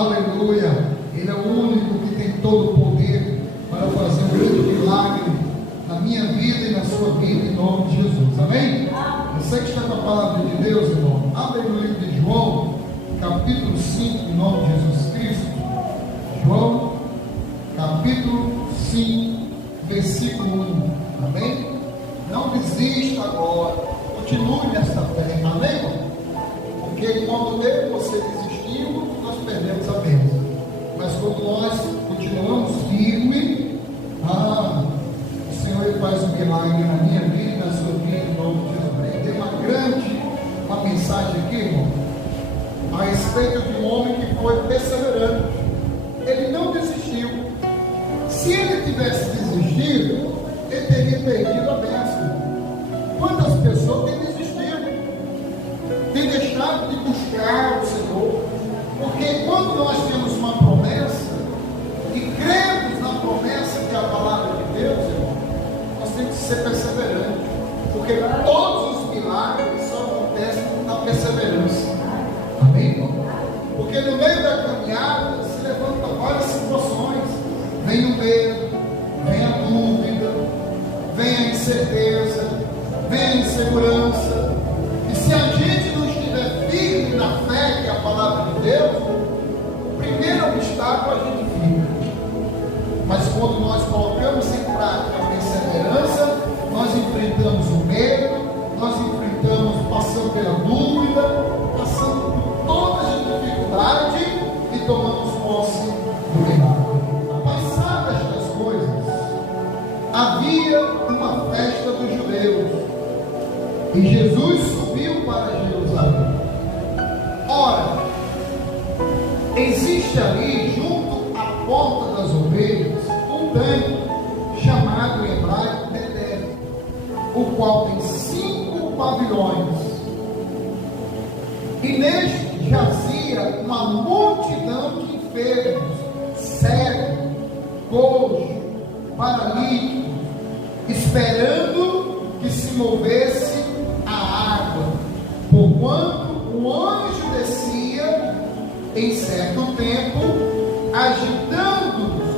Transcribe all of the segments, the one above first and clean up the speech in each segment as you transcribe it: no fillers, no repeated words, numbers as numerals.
Aleluia. Ele é o único que tem todo o poder para fazer um grande milagre na minha vida e na sua vida, em nome de Jesus. Amém? Você que está com a palavra de Deus, irmão, abre no livro de João, capítulo 5, em nome de Jesus Cristo. João, capítulo 5, versículo 1. Amém? Não desista agora. Continue nesta fé. Amém, irmão? Porque quando você desistiu, nós perdemos a bênção. Mas quando nós continuamos firmes, o Senhor ele faz um milagre na minha vida e na sua vida, em nome de Jesus. Tem uma mensagem aqui, irmão, a respeito de um homem que foi perseverante. Ele não desistiu. Se ele tivesse desistido, ele teria perdido a bênção. Quantas pessoas têm desistido? Têm deixado de buscar o Senhor. Porque quando nós temos uma promessa e cremos na promessa que é a palavra de Deus, irmão, nós temos que ser perseverantes. Porque todos os milagres só acontecem na perseverança. Amém, irmão? Porque no meio da caminhada se levantam várias situações. Vem o medo, vem a dúvida, vem a incerteza, vem a insegurança. E se a gente não estiver firme na fé que é a palavra de Deus, o primeiro obstáculo a gente fica. Mas quando nós colocamos em prática a perseverança, nós enfrentamos o medo, nós enfrentamos, passando pela dúvida, passando por todas as dificuldades e tomamos posse do milagre. Passadas estas coisas, havia uma festa dos judeus e Jesus subiu para Jerusalém. Ora, existe ali, junto à porta das ovelhas, um tanque chamado em hebraico Betel, o qual tem 5 pavilhões, e neste jazia uma multidão de enfermos, cegos, coxos, paralíticos, esperando que se movesse a água, porquanto o anjo descia em certo tempo, agitando-os.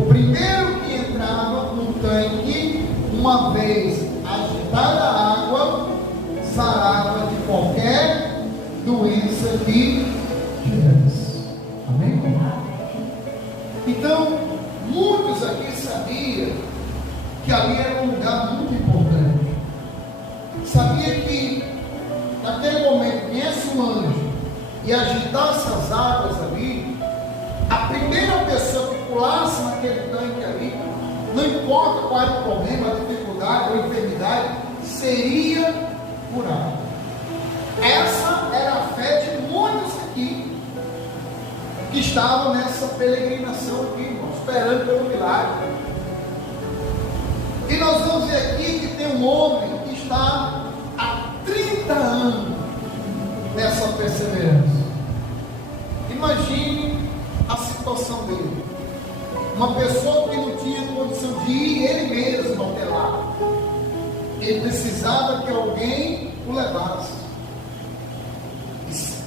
O primeiro que entrava no tanque, uma vez agitada a água, sarava de qualquer doença que tivesse. Amém? Então, muitos aqui sabiam que ali era um lugar muito importante. Sabia que naquele momento viesse um anjo e agitasse as águas ali, a primeira pessoa que pulasse naquele tanque ali, não importa qual era o problema, a dificuldade ou a enfermidade, seria curado. Essa era a fé de muitos aqui que estavam nessa peregrinação aqui, irmão, esperando pelo milagre. E nós vamos ver aqui que tem um homem que está há 30 anos nessa perseverança. Imagine a situação dele. Uma pessoa que não tinha condição de ir ele mesmo até lá. Ele precisava que alguém o levasse.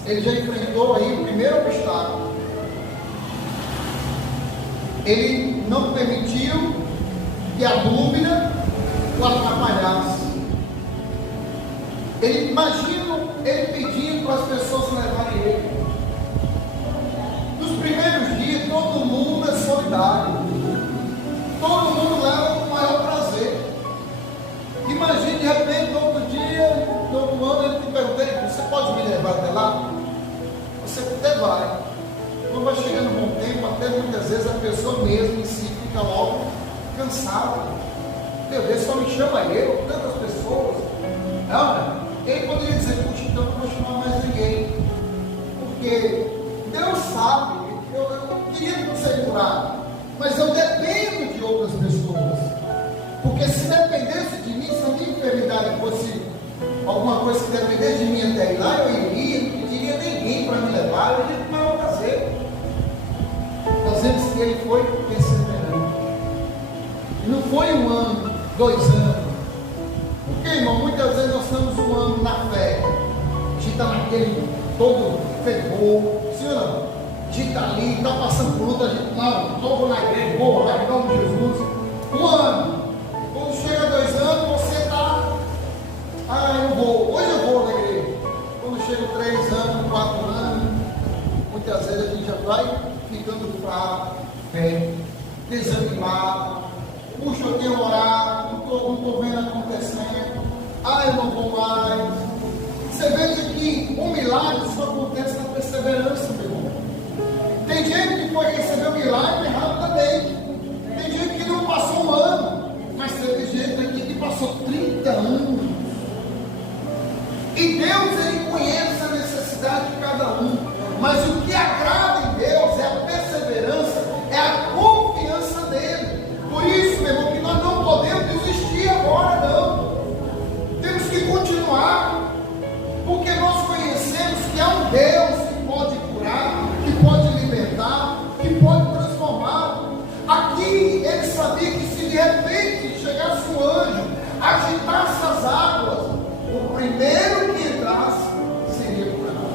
Ele já enfrentou aí o primeiro obstáculo. Ele não permitiu que a dúvida o atrapalhasse. Ele imagina ele pedindo para as pessoas levarem ele. Nos primeiros dias, todo mundo é solidário. Todo mundo leva com o maior prazer. Imagine de repente, todo dia, todo ano, ele te pergunta: você pode me levar até lá? Você até vai. Quando vai chegando um bom tempo, até muitas vezes a pessoa mesmo em si fica logo cansada. Meu Deus, só me chama eu, tantas pessoas. Não, né? Ele poderia dizer: puxa, então não vou chamar mais ninguém. Porque Deus sabe, eu queria ser curado, mas eu dependo de outras pessoas. Porque se dependesse de mim, se a minha enfermidade fosse alguma coisa que dependesse de mim até ir lá, eu iria, não pediria ninguém para me levar, eu iria com o maior prazer. Nós vemos que ele foi perseverante. E não foi 1 ano, 2 anos. Porque, irmão, muitas vezes nós estamos 1 ano na fé. A gente está naquele todo fervor, sim ou não? A gente gente está ali, está passando por luta, a gente, não, vou na igreja, vou orar em nome de Jesus. Um ano, quando chega 2 anos, você está, eu vou, hoje eu vou na igreja. Quando chega 3 anos, 4 anos, muitas vezes a gente já vai ficando fraco, desanimado. Puxa, eu tenho orado, não estou vendo acontecendo. Eu não vou mais. Você veja que um milagre só acontece na perseverança, meu irmão. Tem gente que foi receber o milagre rapidamente. Tem gente que não passou 1 ano, mas teve gente aqui que passou 30 anos. E Deus, Ele conhece a necessidade de cada um. Mas o que agrada em Deus é a perseverança, é a confiança nele. Por isso, meu irmão, que nós não podemos desistir agora, não. Temos que continuar, porque nós conhecemos que há um Deus que pode curar, que pode libertar, que pode transformar. Aqui ele sabia que se de repente chegasse um anjo, agitasse as águas, o primeiro que entrasse seria curado.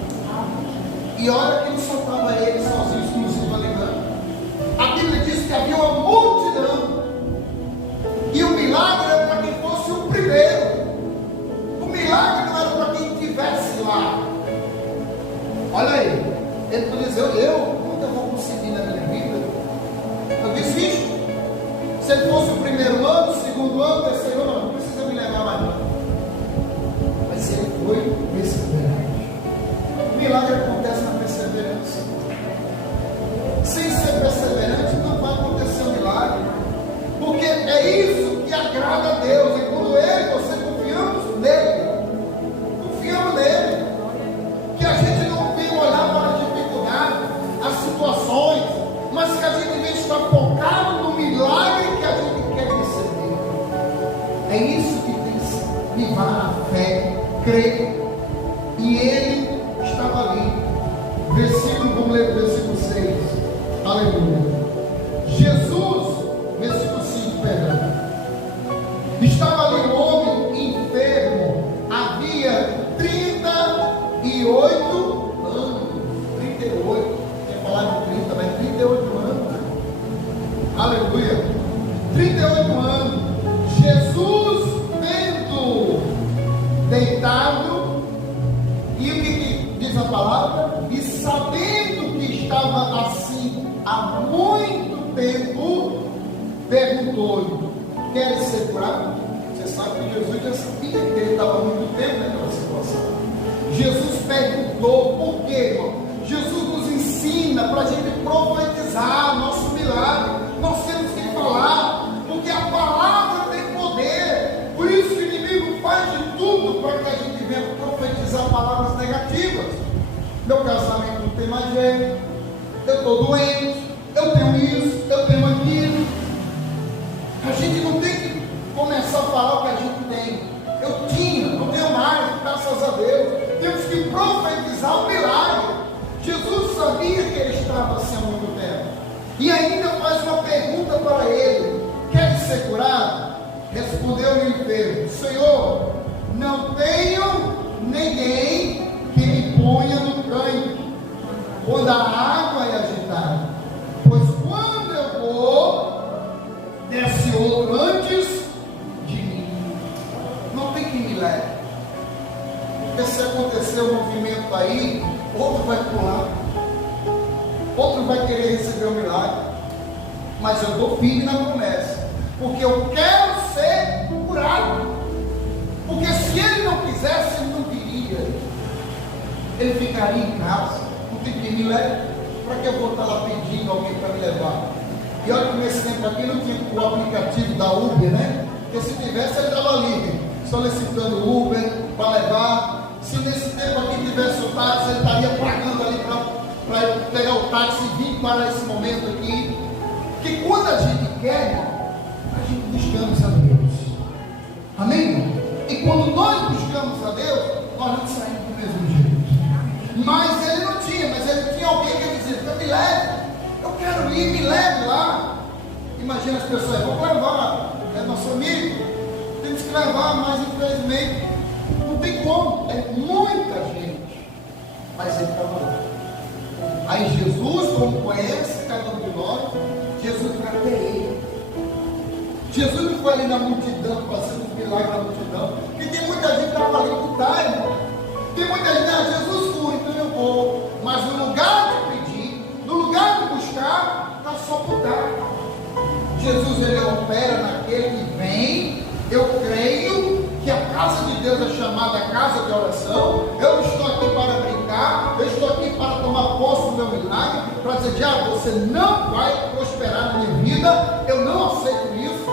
E olha que não só estava ele sozinho, exclusivo ali não. A Bíblia diz que havia uma multidão. E o milagre era para quem fosse o primeiro. O milagre não era para quem estivesse lá. Olha aí. Ele pode dizer, eu nunca vou conseguir na minha vida. Eu desisto. Se ele fosse o primeiro ano, o segundo ano, o terceiro ano, não precisa me levar mais não. Mas ele foi perseverante. O milagre acontece na perseverança. Sem ser perseverante não vai acontecer o milagre. Porque é isso que agrada a Deus. É quando ele, você confiamos nele. Confiamos nele. Que a gente não tem que olhar para a dificuldade, as situações, mas que a gente vem estar focado no milagre que a gente quer receber. É isso que tem que vivar a fé, crer. E ele estava ali. Vamos ler o versículo 6. Aleluia. Jesus, versículo 5, perdão. Estava ali um homem enfermo, havia 38 anos. 38, tinha falado de 30, mas 38 anos. Aleluia. 38 anos. Jesus, vendo deitado, e o que diz a palavra? E sabendo que estava assim há muito tempo, perguntou-lhe: queres ser curado? Você sabe que Jesus já sabia que ele estava há muito tempo naquela situação. Jesus perguntou, por quê, irmão? Jesus nos ensina para a gente profetizar nosso milagre. Nós temos que falar, porque a palavra tem poder. Por isso que o inimigo faz de tudo para que a gente venha profetizar palavras negativas. Meu casamento não tem mais jeito, eu estou doente, eu tenho isso, eu tenho aquilo. A gente não tem que começar a falar o que a gente tem. Eu tinha, não tenho mais, graças a Deus. Temos que profetizar o milagre. Jesus sabia que ele estava assim há muito tempo. E ainda faz uma pergunta para ele: quer ser curado? Respondeu o enfermo: Senhor, não tenho ninguém que me ponha no tanque quando a água é agitada, pois quando eu vou, desce outro antes de mim. Não tem quem me leve. Porque se acontecer um movimento aí, outro vai pular, outro vai querer receber o milagre. Mas eu estou firme na promessa, porque eu quero ser curado. Porque se ele não quisesse, ele não viria. Ele ficaria em casa. Não tem quem me leve. Para que eu vou estar lá pedindo alguém para me levar? E olha que nesse tempo aqui não tinha o aplicativo da Uber, né? Porque se tivesse, ele estava livre, solicitando Uber para levar. Se nesse tempo aqui tivesse o táxi, ele estaria pagando ali para pegar o táxi e vir para esse momento aqui. Que quando a gente quer, a gente buscamos a Deus. Amém, irmão? E quando nós buscamos a Deus, nós não saímos do mesmo jeito. Mas ele não tinha, mas ele tinha alguém que ele dizia: me leve, eu quero ir, me leve lá. Imagina as pessoas: vamos levar, é nosso amigo, temos que levar, mas infelizmente não tem como, é muita gente. Mas ele estava lá. Aí Jesus, como conhece cada um de nós, Jesus vai até ele. Jesus não foi ali na multidão, fazendo os milagres na multidão. Porque tem muita gente que estava ali com time. Tem muita gente, Jesus foi, então eu vou. Mas no lugar de pedir, no lugar de buscar, está só por dar. Jesus, ele opera naquele que vem. Eu creio que a casa de Deus é chamada casa de oração. Eu estou aqui para brincar, eu estou aqui para tomar posse do meu milagre, para dizer, diabo, você não vai prosperar na minha vida. Eu não aceito isso.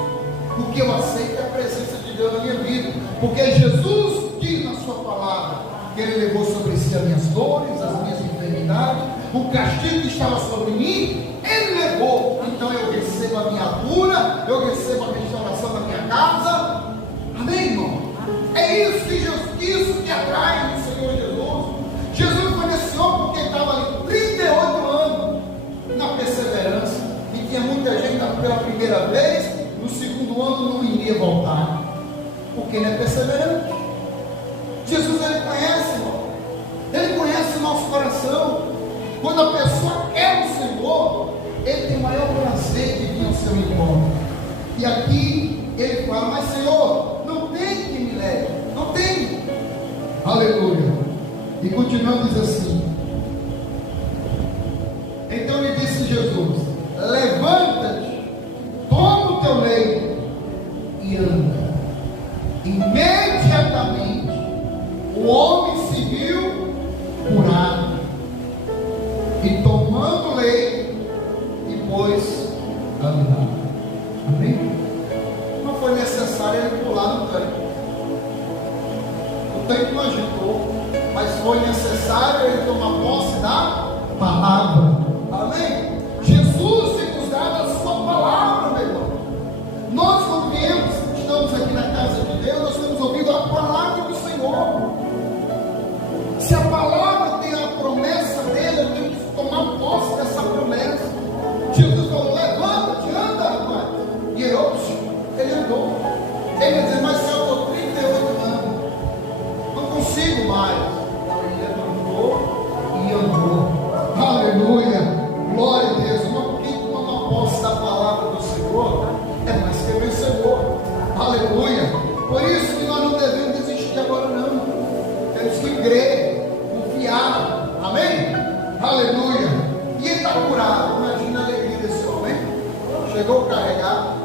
O que eu aceito é a presença de Deus na minha vida. Porque Jesus diz na sua palavra que Ele levou sobre si as minhas dores, as minhas enfermidades, o castigo que estava sobre mim, Ele levou. Então eu recebo a minha cura, eu recebo a restauração da minha casa. Amém, irmão? É isso que atrai o Senhor Jesus. Jesus foi nesse homem porque ele estava ali 38 anos na perseverança. E tinha muita gente pela primeira vez, no segundo ano não iria voltar, porque ele é perseverante. Jesus, ele conhece, irmão. Ele conhece o nosso coração. Quando a pessoa quer o Senhor, ele tem o maior prazer de vir ao seu encontro. E aqui ele fala, mas Senhor, não tem que me leve, não tem. Aleluia. E continuando diz assim, então lhe disse Jesus, levanta-te, toma o teu leito e anda. Imediatamente o homem se viu curado, e tomando o leito e pôs a andar. Amém? Não foi necessário ele pular no tanque. O tanque não agitou, mas foi necessário ele tomar posse da palavra. Amém? Jesus se nos dá a sua palavra, meu irmão. Nós, quando viemos, estamos aqui na casa de Deus, nós temos ouvido a palavra do Senhor. Se a palavra tem a promessa dele, eu tenho que tomar posse dessa promessa. Jesus falou, levanta-te, anda, rapaz. E ele andou. Ele ia dizer, mas se eu estou 38 anos, não consigo mais. Então ele levantou e andou. Aleluia, glória a Deus. Mas quem toma posse da palavra do Senhor é mais que vencedor. Aleluia. Por isso que nós não devemos desistir agora, não. Temos que crer, confiar. Amém? Aleluia. E ele está curado. Imagina a alegria desse homem. Chegou carregado,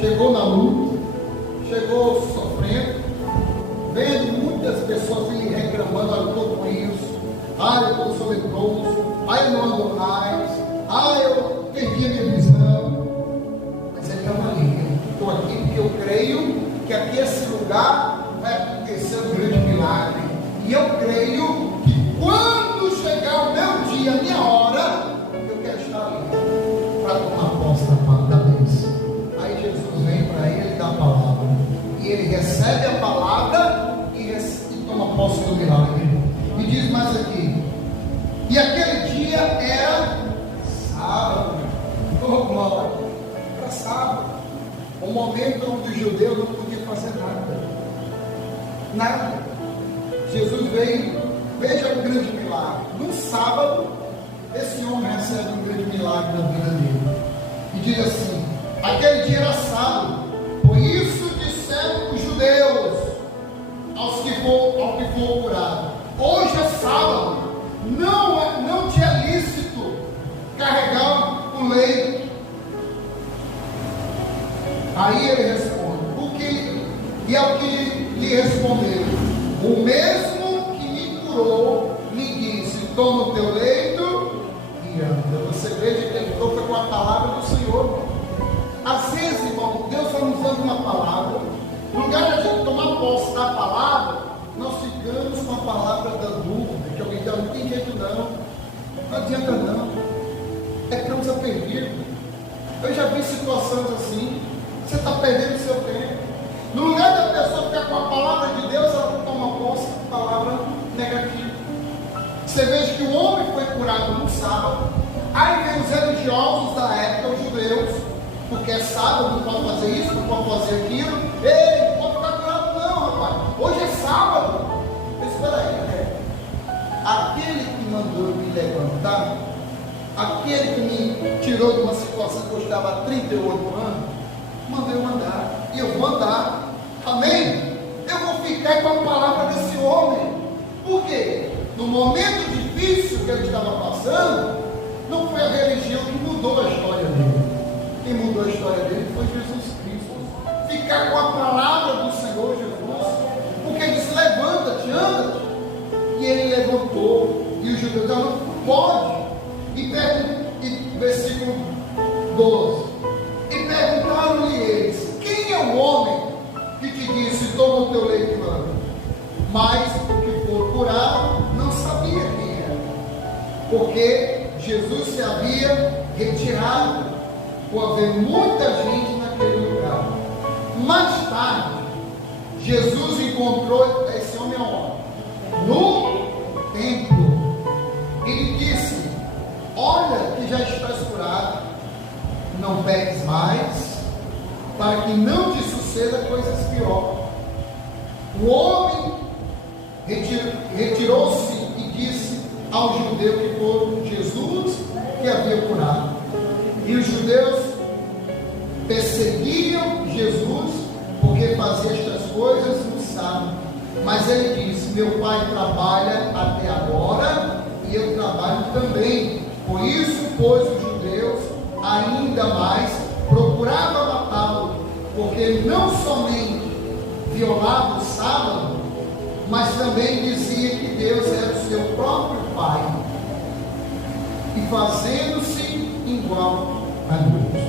chegou na luta, chegou sofrendo, vendo muitas pessoas lhe reclamando, eu estou com isso, eu estou leproso, eu não ando mais, eu perdi a minha visão. Mas ele estava ali, estou aqui porque eu creio que aqui esse lugar vai acontecer um grande milagre. E eu creio que quando chegar o meu dia, a minha hora, eu quero estar ali para tomar posse da bênção. Aí Jesus vem para ele e dá a palavra, e ele recebe a palavra e toma posse do milagre. E diz mais aqui, e aquele dia era sábado. Oh glória, era sábado, o momento onde o judeu não podia fazer nada. Jesus veio, veja um grande milagre. No sábado, esse homem recebe um grande milagre na vida dele. E diz assim, aquele dia era sábado, por isso disseram os judeus ao que for curado, hoje é sábado, não te é lícito carregar o leito. Aí ele responde, e ao que lhe respondeu, o mesmo que me curou lhe disse, toma o teu leito e anda. Você veja que ele foi com a palavra do Senhor. Às vezes, irmão, Deus está nos dando uma palavra. No lugar de tomar posse da palavra, nós ficamos com a palavra da dúvida, que alguém diz, não tem jeito não adianta não, é causa perdida. Eu já vi situações assim, você está perdendo o seu tempo. No lugar da pessoa ficar com a palavra de Deus, ela toma posse de palavra negativa. Você veja que o homem foi curado no sábado. Aí vem os religiosos da época, os judeus, porque é sábado, não pode fazer isso, não pode fazer aquilo. Ei, não pode ficar curado não, rapaz. Hoje é sábado. Espera aí, aquele que mandou mandou me levantar, aquele que me tirou de uma situação que eu estava há 38 anos, mandou eu andar, e eu vou andar, amém? Eu vou ficar com a palavra desse homem. Por quê? No momento difícil que ele estava passando, não foi a religião que mudou a história dele. Quem mudou a história dele foi Jesus Cristo. Ficar com a palavra do Senhor Jesus, porque ele disse: levanta-te, anda. E ele levantou, e os judeus disseram: não pode. E versículo 12: e perguntaram-lhe eles: quem é o homem que te disse: toma o teu leito e anda? Mas o que for curado não sabia quem era, porque Jesus se havia retirado, por haver muita gente naquele lugar. Mais tarde, Jesus encontrou esse homem no templo. Ele disse: olha que já estás curado, não peques mais, para que não te suceda coisas piores. O homem retirou-se e disse ao judeu que foi Jesus que havia curado. E os judeus perseguiam Jesus porque fazia estas coisas no sábado. Mas ele disse: meu pai trabalha até agora e eu trabalho também. Por isso, pois, os judeus ainda mais procuravam matá-lo, porque não somente violava o sábado, mas também dizia que Deus era o seu próprio Pai, e fazendo-se igual a Deus.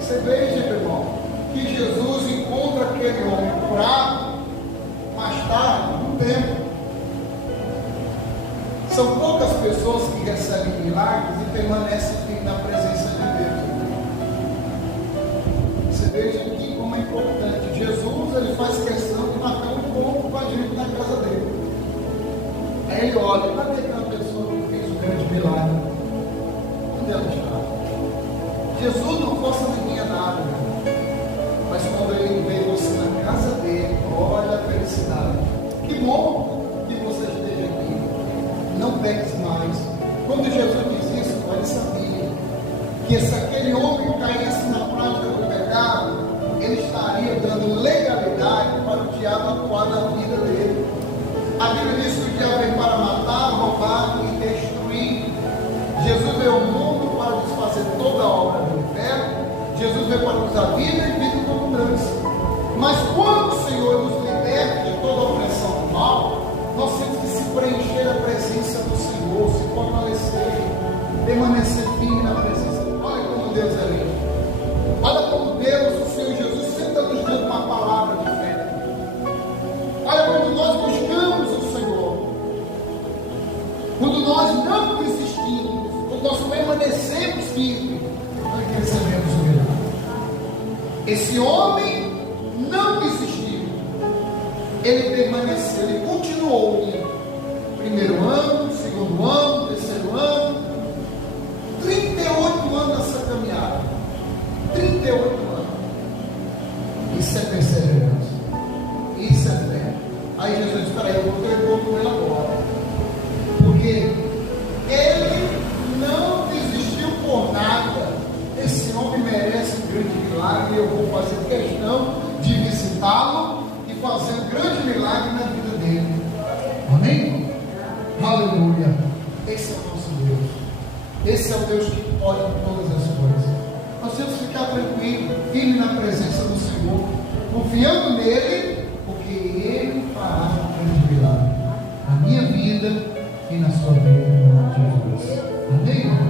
Você veja, meu irmão, que Jesus encontra aquele homem curado mais tarde, no templo. São poucas pessoas que recebem milagres e permanecem na presença de Deus. Você veja aqui como é importante. Jesus, ele faz questão de marcar um encontro com a gente na casa dele. Aí ele olha: cadê aquela pessoa que fez o grande milagre? Onde ela está? Jesus não força ninguém a nada, mas quando ele vê você na casa dele, olha a felicidade. Que bom que você esteja aqui. Não peques mais. Quando Jesus diz isso, ele sabia que se aquele homem caísse na prática do pecado, ele estaria dando legalidade para o diabo atuar na vida dele. A Bíblia diz que o diabo vem para matar, roubar e destruir. Jesus veio ao mundo para desfazer toda a obra do inferno. Jesus veio para nos dar vida e vida com abundância. Mas quando o Senhor nos liberta de toda a opressão do mal, nós temos que se preencher a presença do Senhor, se fortalecer, permanecer firme na presença. Olha como Deus é lindo. Olha como Deus, o Senhor Jesus, sempre está nos dando uma palavra de fé. Olha quando nós buscamos o Senhor, quando nós não desistimos, quando nós permanecemos firmes, nós recebemos o milagre. Esse homem não desistiu, ele permaneceu, ele continuou indo. Primeiro ano, segundo ano, terceiro ano, 38 anos nessa caminhada. 38 anos. Isso é perseverança. Isso é fé. Aí Jesus disse: espera aí, eu vou ter um pouco com ele agora. Porque ele não desistiu por nada. Esse homem merece um grande milagre. E eu vou fazer questão de visitá-lo e fazer um grande milagre na vida dele. Amém? Aleluia. Esse é o nosso Deus. Esse é o Deus que pode todas as coisas. Nós temos que ficar tranquilos, firme na presença do Senhor, confiando nele, porque ele fará um grande milagre na minha vida e na sua vida, em nome de Jesus. Amém?